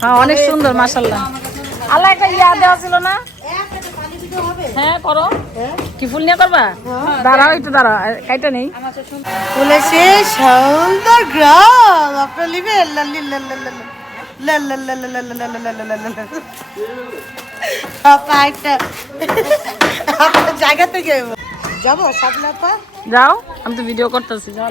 হ্যাঁ অনেক সুন্দর মাশাআল্লাহ। আল্লাহ একটা ইয়া দেওয়া ছিল না? হ্যাঁ করো। কি ফুল নিয়ে করবা? দাঁড়াও একটু দাঁড়াও, কাইটা নেই। ফুলে সে সুন্দর গ্রাম আপনার লিবে লাল্লি লাল্লা জায়গা থেকে যাবো সাবলাপা। যাও, আমি তো ভিডিও করতেছি। যাও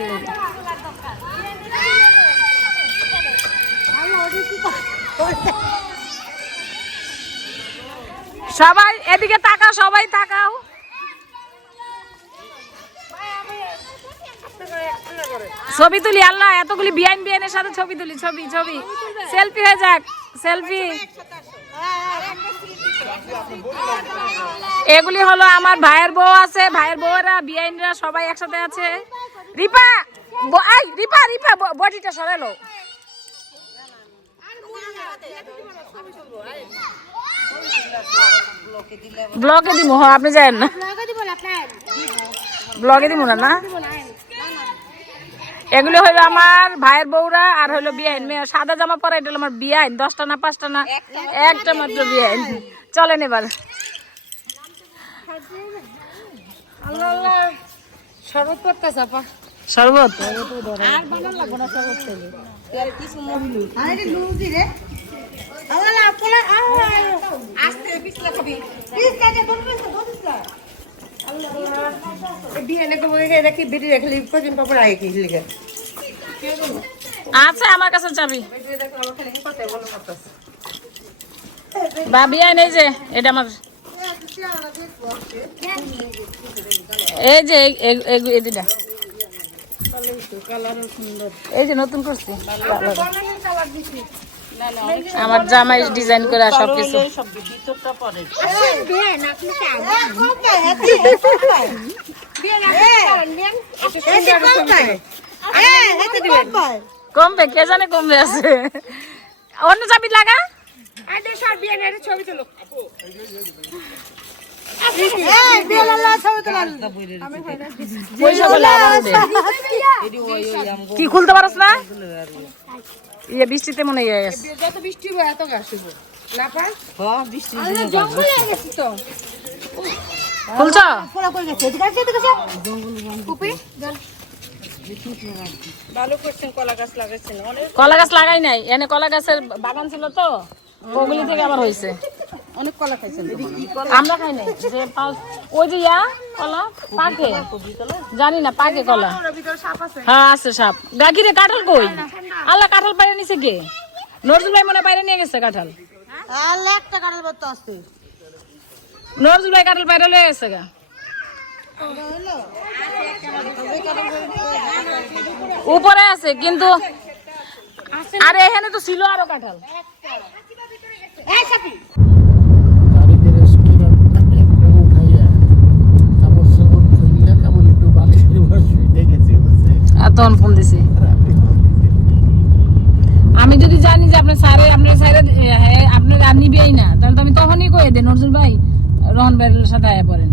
সবাই এদিকে তাকাও, সবাই তাকাও। ছবি তুলি। আল্লাহ এতগুলি বিআইনের সাথে ছবি তুলি। ছবি ছবি সেলফি হয়ে যাক, সেলফি। এগুলি হলো আমার ভাইয়ের বউ আছে, ভাইয়ের বউরা বিআইনরা সবাই একসাথে আছে। রিপা রিপা রিপা বডিটা সরালো। ব্লগে দিব। হ্যাঁ আপনি যান না, ব্লগে দিব না। এগুলো হলো আমার ভাইয়ের বউরা আর হলো বিআইন। সাদা জামা পরা এটা হলো আমার বিআইন। 10টা না 5টা না একটা মাত্র বিআইন। চলেন এবার। শরবত করতে চাপা। শরবত আর বানান লাগবে না শরবত খেলে। আর কিছু মহিলু আরে লুজি রে আওয়ালা আপলা আস্তে পিছলা খাবি পিছ কাজে বলছিস আল্লাহ আল্লাহ বিয়ানে কো বলে রাখি বিড়ি রাখলি কদিন পর আই কি লিখে আচ্ছা আমার কাছে যাবি ভাবি। আই নেই যে এটা আমার এই যে এই দুইটা এই যে নতুন করছি আমার জামাই ডিজাইন করে সবকিছু। কমবে কে জানে, কমবে আছে। অন্য চাবি লাগা। ছবি তুলো। কি খুলতে পারছ না? ইয়ে বৃষ্টিতে মনে হয় যত বৃষ্টি হয় এত গাছ না পাই। হ্যাঁ বৃষ্টি তো খুলছ? কলা গাছ লাগাই নাই, এনে কলা গাছের বাগান ছিল তো ওগুলি থেকে আবার হয়েছে। অনেক কলা খাইছেন আমরা খাই নাই। যে ওই যে ইয়া কলা পাকে জানি না, পাকে কলা। হ্যাঁ আছে সাপ। গাকিরে কাঁঠাল কই? আল্লাহ কাঁঠাল পাইরে নিছে কে? নজরুল ভাই মনে পাইরে নিয়ে গেছে কাঁঠাল। একটা কাঁঠাল বর্ত আছে। নজরুল ভাই কাঁঠাল পাইরে লয়ে গেছে গা। উপরে আছে কিন্তু, আরে এখানে তো ছিল আরো কাঁঠাল। তখন ফোন দিছি। আমি যদি জানি যে আপনার নিবেই না, তাহলে তো আমি তখনই কয়ে দেন নজরুল ভাই রহন ভাইয়ের সাথে আয়া পড়েন।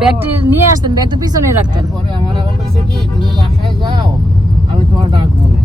ব্যাগটি নিয়ে আসতেন, ব্যাগ তো পিছনে রাখতেন। পরে আমার বলতেছে কি তুমি বাসায় যাও, আমি তোমার ডাকবো না।